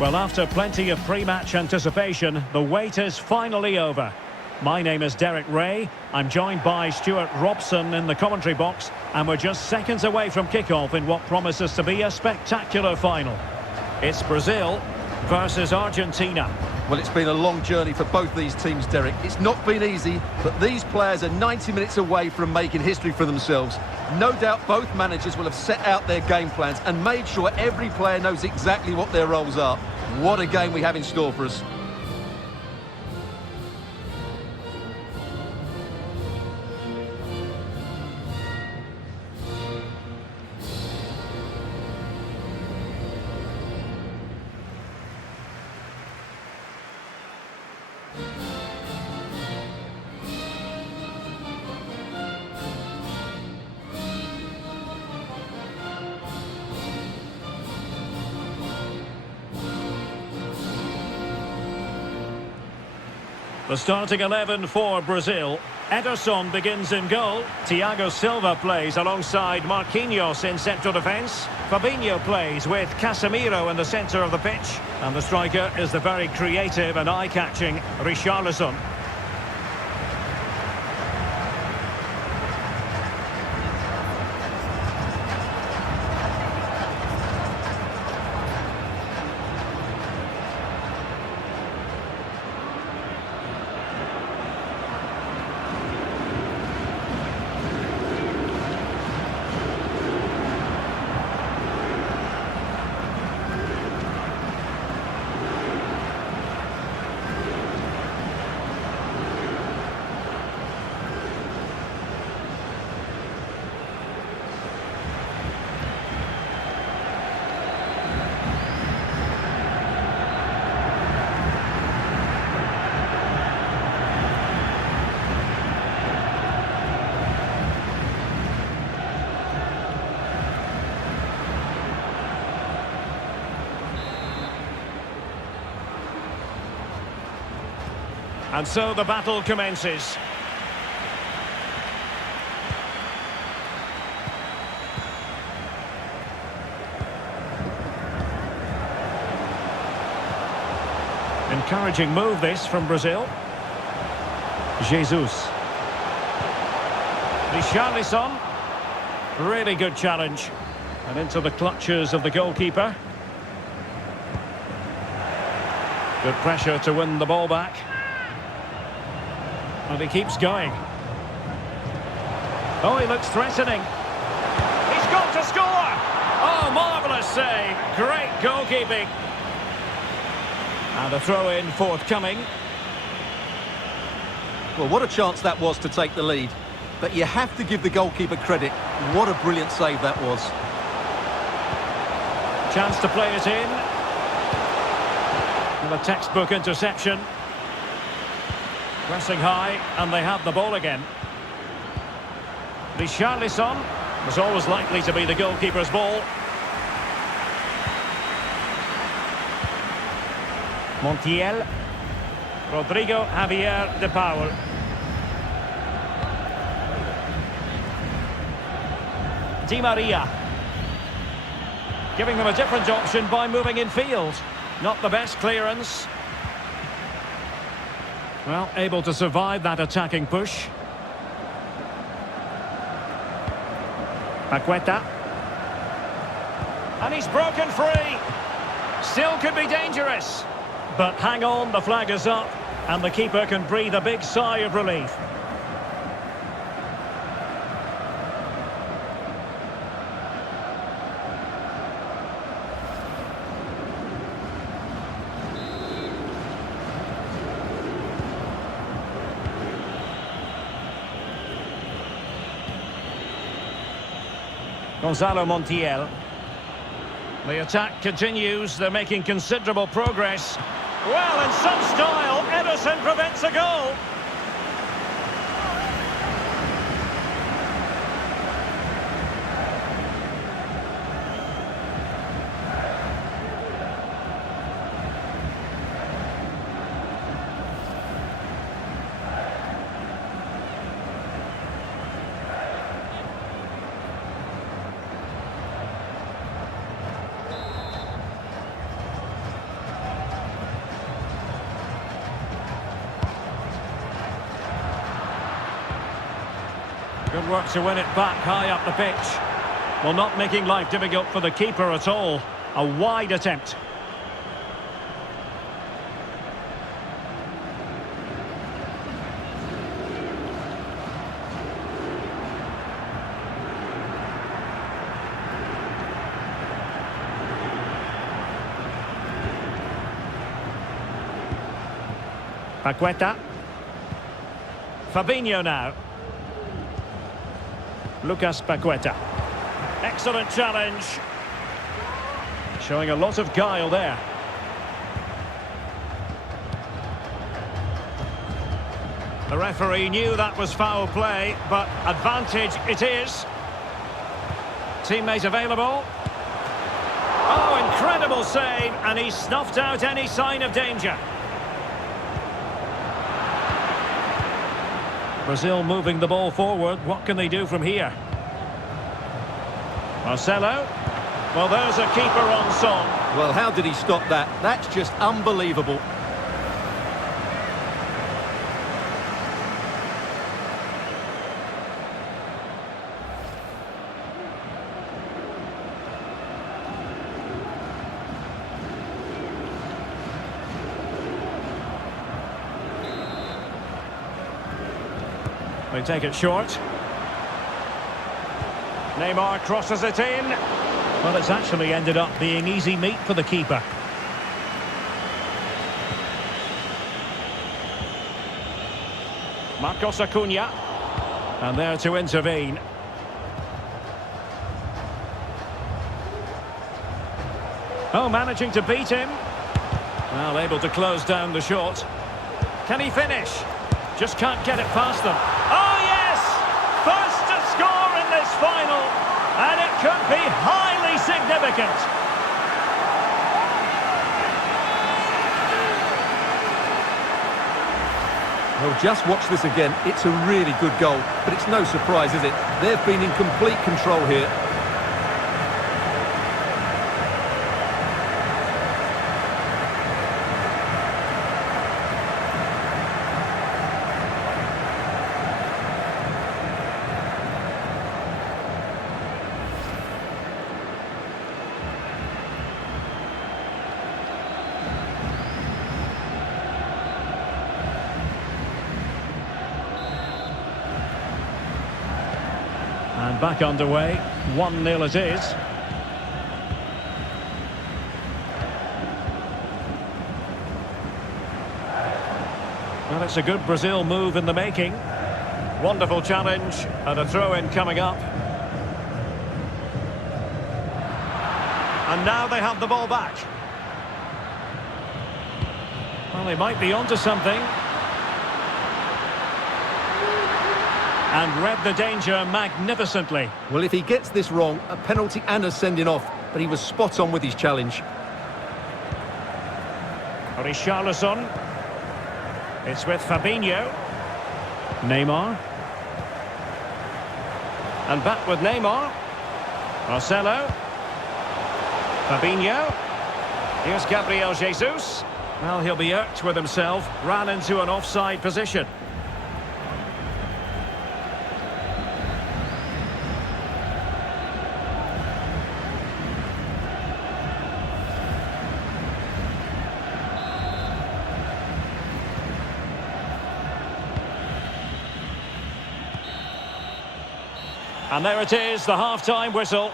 Well, after plenty of pre-match anticipation, the wait is finally over. My name is Derek Ray. I'm joined by Stuart Robson in the commentary box, and we're just seconds away from kick-off in what promises to be a spectacular final. It's Brazil versus Argentina. Well, it's been a long journey for both these teams, Derek. It's not been easy, but these players are 90 minutes away from making history for themselves. No doubt both managers will have set out their game plans and made sure every player knows exactly what their roles are. What a game we have in store for us. The starting 11 for Brazil. Ederson begins in goal. Thiago Silva plays alongside Marquinhos in central defence. Fabinho plays with Casemiro in the centre of the pitch. And the striker is the very creative and eye-catching Richarlison. And so the battle commences. Encouraging move this from Brazil. Jesus. Richarlison. Really good challenge. And into the clutches of the goalkeeper. Good pressure to win the ball back. And he keeps going. Oh, he looks threatening. He's got to score! Oh, marvellous save. Great goalkeeping. And a throw-in forthcoming. Well, what a chance that was to take the lead. But you have to give the goalkeeper credit. What a brilliant save that was. Chance to play it in. And a textbook interception. Pressing high, and they have the ball again. Richarlison was always likely to be the goalkeeper's ball. Montiel. Rodrigo Javier de Paul. Di Maria. Giving them a different option by moving in field. Not the best clearance. Well, able to survive that attacking push. Paqueta. And he's broken free. Still could be dangerous. But hang on, the flag is up. And the keeper can breathe a big sigh of relief. Gonzalo Montiel. The attack continues. They're making considerable progress. Well, in some style, Ederson prevents a goal. Good work to win it back high up the pitch. Well, not making life difficult for the keeper at all. A wide attempt. Paqueta. Fabinho now. Lucas Paqueta. Excellent challenge. Showing a lot of guile there. The referee knew that was foul play, but advantage it is. Teammate available. Oh, incredible save, and he snuffed out any sign of danger. Brazil moving the ball forward. What can they do from here? Marcelo. Well, there's a keeper on song. Well, how did he stop that? That's just unbelievable. They take it short. Neymar crosses it in. Well, it's actually ended up being easy meat for the keeper. Marcos Acuna. And there to intervene. Oh, managing to beat him. Well, able to close down the shot. Can he finish? Just can't get it past them. Oh, yes! First to score in this final. And it could be highly significant. Well, just watch this again. It's a really good goal, but it's no surprise, is it? They've been in complete control here. And back underway, 1-0 it is. Well, it's a good Brazil move in the making. Wonderful challenge, and a throw-in coming up. And now they have the ball back. Well, they might be onto something. And read the danger magnificently. Well, if he gets this wrong, a penalty and a sending off, but he was spot on with his challenge. Richarlison. It's with Fabinho. Neymar. And back with Neymar. Marcelo. Fabinho. Here's Gabriel Jesus. Well, he'll be irked with himself. Ran into an offside position. And there it is, the half-time whistle.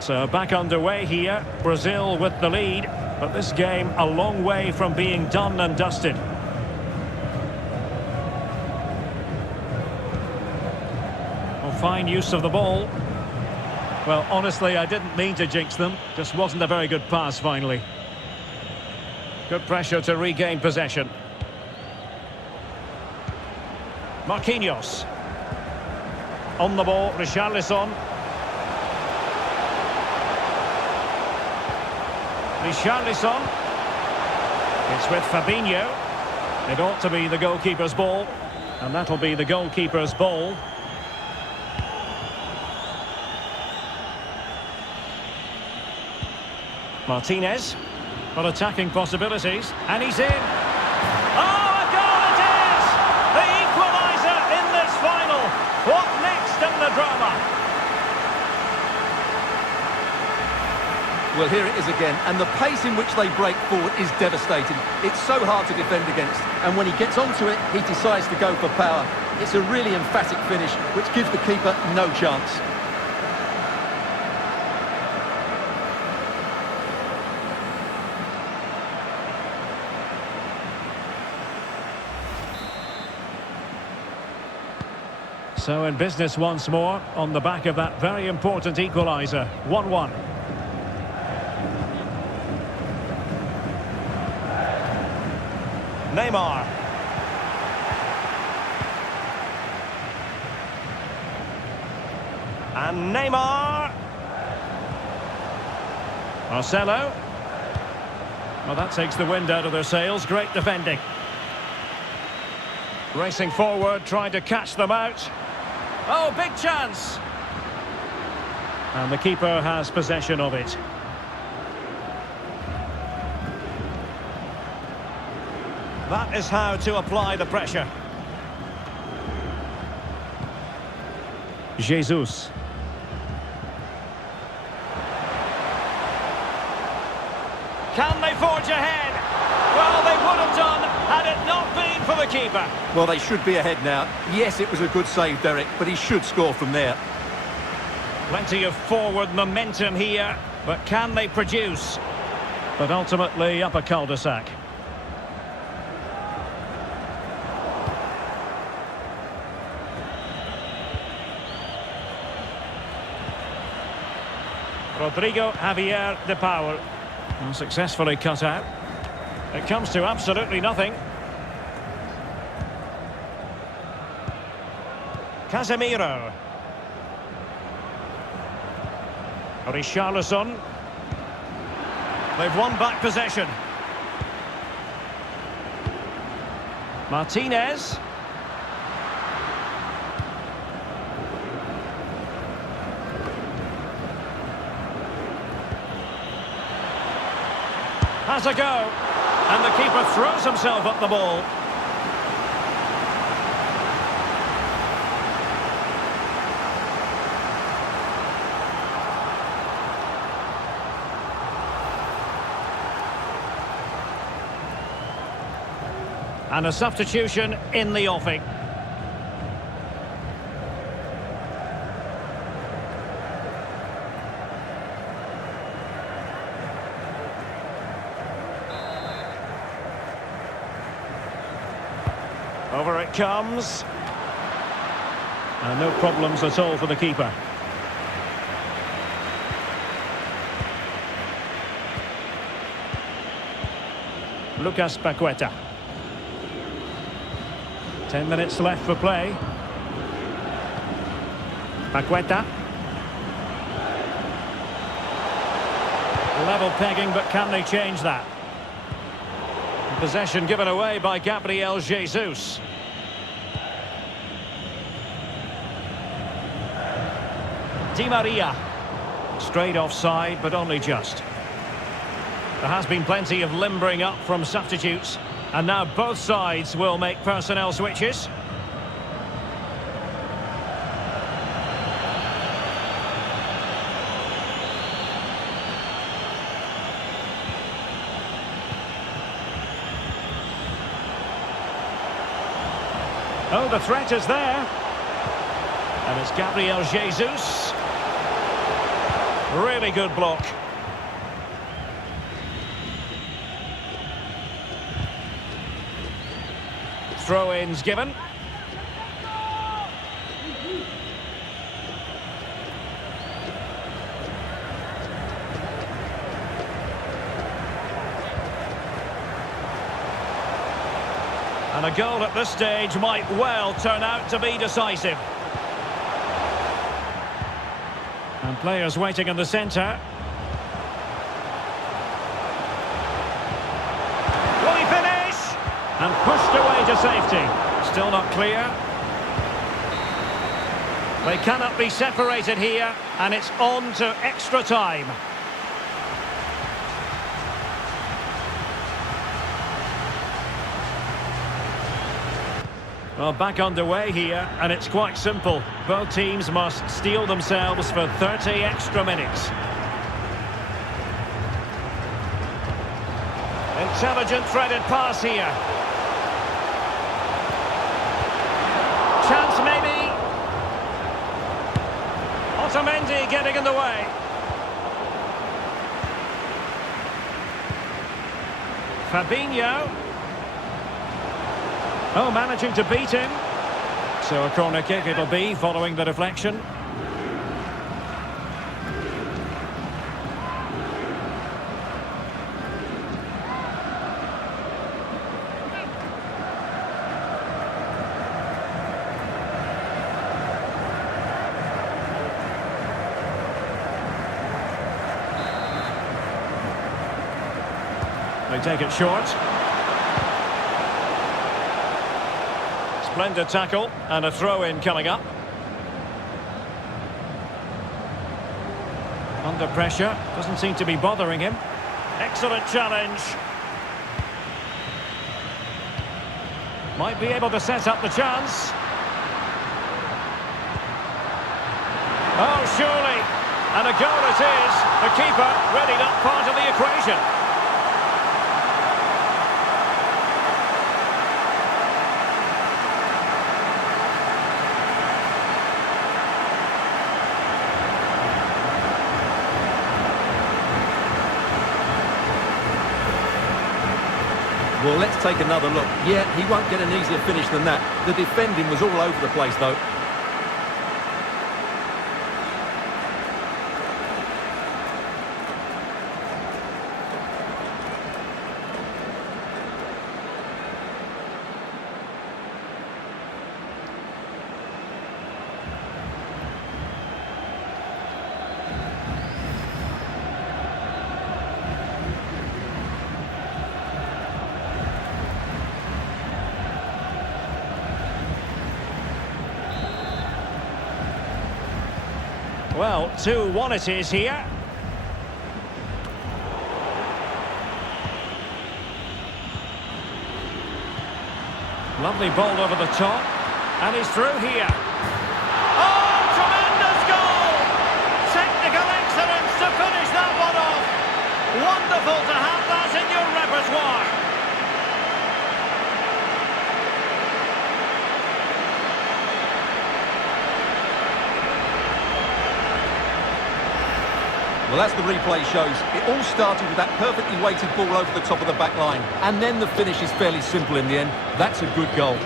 So back underway here, Brazil with the lead. But this game a long way from being done and dusted. Well, fine use of the ball. Well, honestly, I didn't mean to jinx them. Just wasn't a very good pass, finally. Good pressure to regain possession. Marquinhos. On the ball, Richarlison. Richarlison. It's with Fabinho. It ought to be the goalkeeper's ball. And that'll be the goalkeeper's ball. Martinez. Well, attacking possibilities. And he's in. Oh, a goal it is! The equaliser in this final. What next in the drama? Well, here it is again, and the pace in which they break forward is devastating. It's so hard to defend against, and when he gets onto it, he decides to go for power. It's a really emphatic finish, which gives the keeper no chance. So in business once more, on the back of that very important equaliser. 1-1. Neymar. And Neymar. Marcelo. Well, that takes the wind out of their sails. Great defending. Racing forward, trying to catch them out. Oh, big chance. And the keeper has possession of it. That is how to apply the pressure. Jesus. Can they forge ahead? Well, they would have done had it not been for the keeper. Well, they should be ahead now. Yes, it was a good save, Derek, but he should score from there. Plenty of forward momentum here, but can they produce? But ultimately up a cul-de-sac. Rodrigo Javier de Paul. Successfully cut out. It comes to absolutely nothing. Casemiro. Richarlison. They've won back possession. Martinez. Has a go, and the keeper throws himself at the ball. And a substitution in the offing. Over it comes. And no problems at all for the keeper. Lucas Paqueta. 10 minutes left for play. Paqueta. Level pegging, but can they change that? Possession given away by Gabriel Jesus. Di Maria. Straight offside, but only just. There has been plenty of limbering up from substitutes. And now both sides will make personnel switches. Oh, the threat is there. And it's Gabriel Jesus. Really good block. Throw-ins given. And a goal at this stage might well turn out to be decisive. And players waiting in the centre. Well, he to safety. Still not clear. They cannot be separated here, and it's on to extra time. Well, back underway here, and it's quite simple. Both teams must steel themselves for 30 extra minutes. Intelligent threaded pass here. Chance maybe. Otamendi getting in the way. Fabinho. Oh, managing to beat him. So a corner kick it'll be following the deflection. They take it short. Splendid tackle and a throw-in coming up. Under pressure, doesn't seem to be bothering him. Excellent challenge. Might be able to set up the chance. Oh, surely. And a goal it is. The keeper readied up part of the equation. Well, let's take another look. Yeah, he won't get an easier finish than that. The defending was all over the place, though. Well, 2-1 it is here. Lovely ball over the top. And he's through here. Oh, tremendous goal! Technical excellence to finish that one off. Wonderful to have that in your repertoire. Well, as the replay shows, it all started with that perfectly weighted ball over the top of the back line. And then the finish is fairly simple in the end. That's a good goal.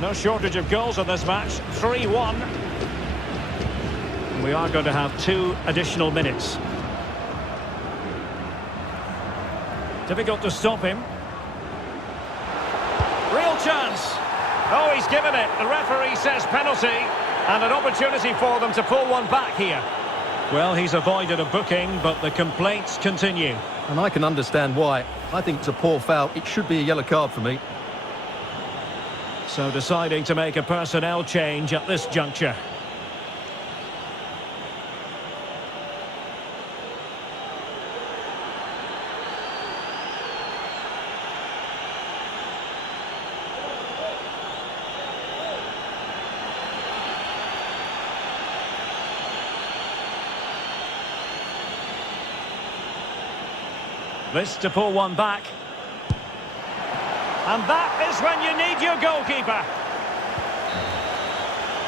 No shortage of goals in this match. 3-1. We are going to have 2 additional minutes. Difficult to stop him. Real chance. Oh, he's given it. The referee says penalty. And an opportunity for them to pull one back here. Well, he's avoided a booking, but the complaints continue. And I can understand why. I think it's a poor foul. It should be a yellow card for me. So deciding to make a personnel change at this juncture. This to pull one back. And that is when you need your goalkeeper.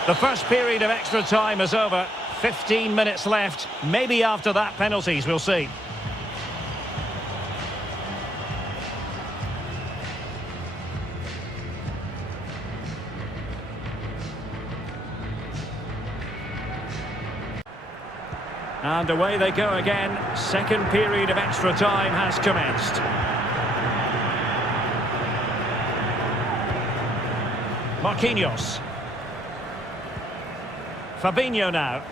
The first period of extra time is over. 15 minutes left. Maybe after that, penalties, we'll see. And away they go again. Second period of extra time has commenced. Marquinhos. Fabinho now.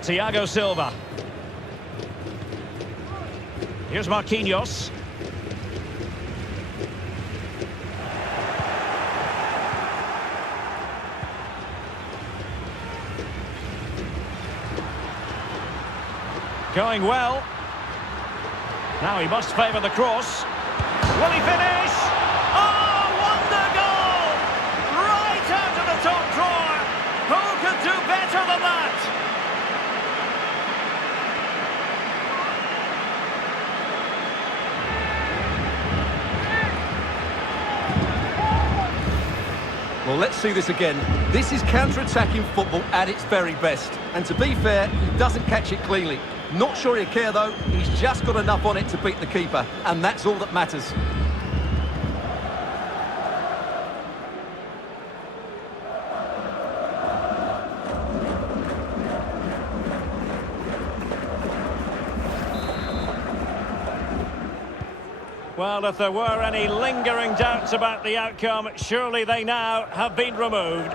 Thiago Silva. Here's Marquinhos. Going well. Now he must favour the cross. Will he finish? Oh, wonder goal! Right out of the top drawer. Who could do better than that? Well, let's see this again. This is counter-attacking football at its very best. And to be fair, he doesn't catch it cleanly. Not sure he'll care, though. He's just got enough on it to beat the keeper. And that's all that matters. Well, if there were any lingering doubts about the outcome, surely they now have been removed.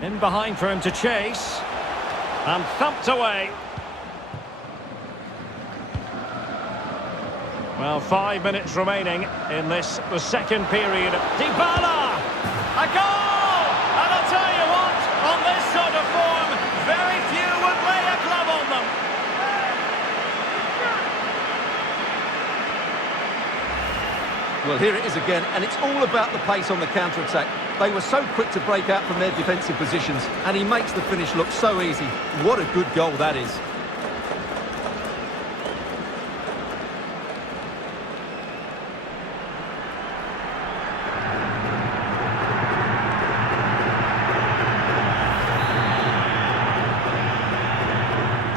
In behind for him to chase. And thumped away. Well, 5 minutes remaining in this, the second period. Dybala! A goal! And I'll tell you what, on this sort of form, very few would lay a glove on them. Well, here it is again, and it's all about the pace on the counter-attack. They were so quick to break out from their defensive positions, and he makes the finish look so easy. What a good goal that is.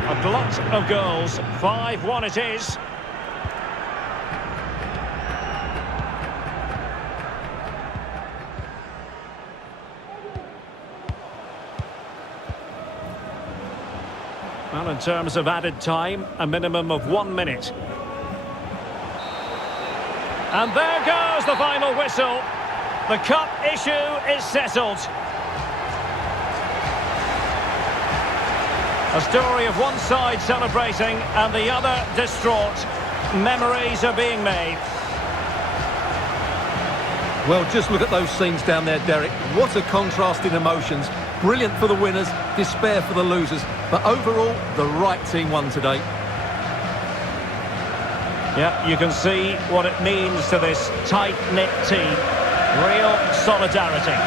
A glut of goals, 5-1 it is. Well, in terms of added time, a minimum of 1 minute. And there goes the final whistle. The cup issue is settled. A story of one side celebrating and the other distraught. Memories are being made. Well, just look at those scenes down there, Derek. What a contrast in emotions. Brilliant for the winners, despair for the losers. But overall, the right team won today. Yeah, you can see what it means to this tight-knit team. Real solidarity.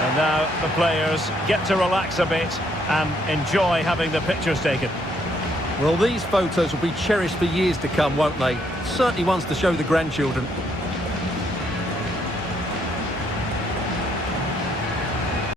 And now the players get to relax a bit and enjoy having the pictures taken. Well, these photos will be cherished for years to come, won't they? Certainly ones to show the grandchildren.